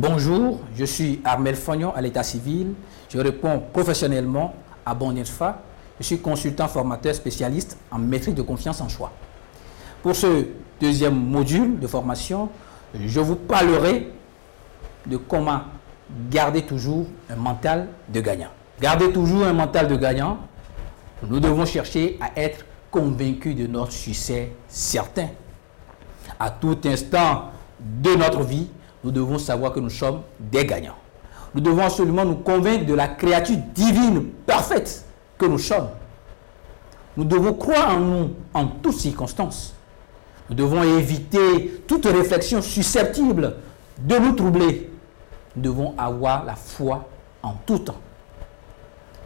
Bonjour, je suis Armel Fognon à l'état civil. Je réponds professionnellement à Bonirfa. Je suis consultant formateur spécialiste en maîtrise de confiance en soi. Pour ce deuxième module de formation, je vous parlerai de comment garder toujours un mental de gagnant. Garder toujours un mental de gagnant, nous devons chercher à être convaincus de notre succès certain. À tout instant de notre vie, nous devons savoir que nous sommes des gagnants. Nous devons absolument nous convaincre de la créature divine parfaite que nous sommes. Nous devons croire en nous en toutes circonstances. Nous devons éviter toute réflexion susceptible de nous troubler. Nous devons avoir la foi en tout temps.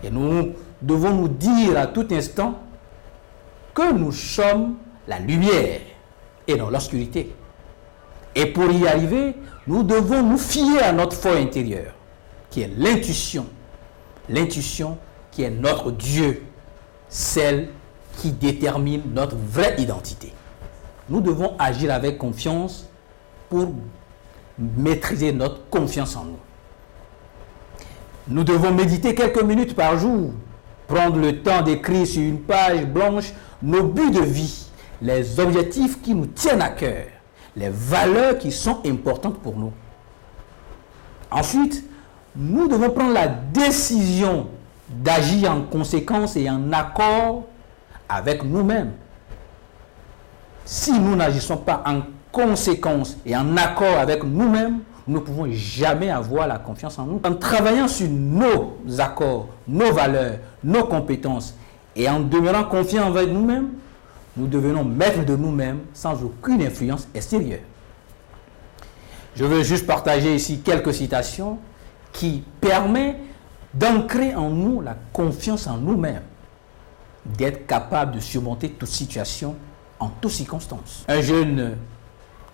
Et nous devons nous dire à tout instant que nous sommes la lumière et non l'obscurité. Et pour y arriver, nous devons nous fier à notre foi intérieure, qui est l'intuition. L'intuition qui est notre Dieu, celle qui détermine notre vraie identité. Nous devons agir avec confiance pour maîtriser notre confiance en nous. Nous devons méditer quelques minutes par jour, prendre le temps d'écrire sur une page blanche nos buts de vie, les objectifs qui nous tiennent à cœur, les valeurs qui sont importantes pour nous. Ensuite, nous devons prendre la décision d'agir en conséquence et en accord avec nous-mêmes. Si nous n'agissons pas en conséquence et en accord avec nous-mêmes, nous ne pouvons jamais avoir la confiance en nous. En travaillant sur nos accords, nos valeurs, nos compétences et en demeurant confiants envers nous-mêmes, nous devenons maîtres de nous-mêmes sans aucune influence extérieure. Je veux juste partager ici quelques citations qui permettent d'ancrer en nous la confiance en nous-mêmes, d'être capable de surmonter toute situation en toutes circonstances. Un jeune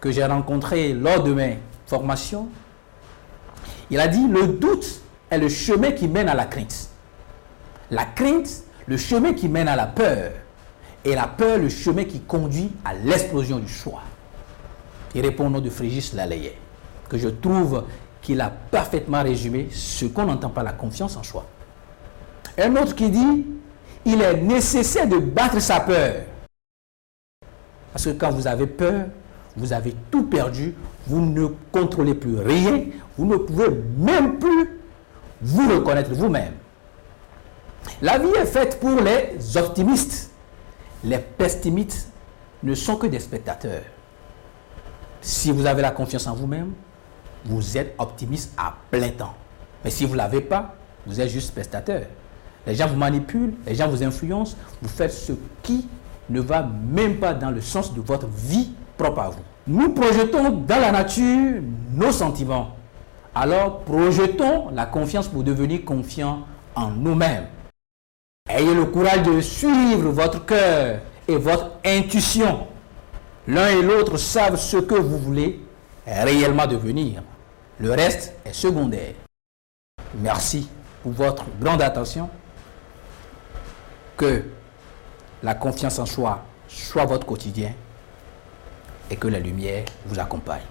que j'ai rencontré lors de mes formations, il a dit: le doute est le chemin qui mène à la crainte. La crainte, le chemin qui mène à la peur. Et la peur, le chemin qui conduit à l'explosion du choix. Il répond au nom de Frégis Lalayet, que je trouve qu'il a parfaitement résumé ce qu'on n'entend pas la confiance en soi. Un autre qui dit: il est nécessaire de battre sa peur. Parce que quand vous avez peur, vous avez tout perdu, vous ne contrôlez plus rien, vous ne pouvez même plus vous reconnaître vous-même. La vie est faite pour les optimistes. Les pessimistes ne sont que des spectateurs. Si vous avez la confiance en vous-même, vous êtes optimiste à plein temps. Mais si vous ne l'avez pas, vous êtes juste spectateur. Les gens vous manipulent, les gens vous influencent, vous faites ce qui ne va même pas dans le sens de votre vie propre à vous. Nous projetons dans la nature nos sentiments. Alors projetons la confiance pour devenir confiant en nous-mêmes. Ayez le courage de suivre votre cœur et votre intuition. L'un et l'autre savent ce que vous voulez réellement devenir. Le reste est secondaire. Merci pour votre grande attention. Que la confiance en soi soit votre quotidien et que la lumière vous accompagne.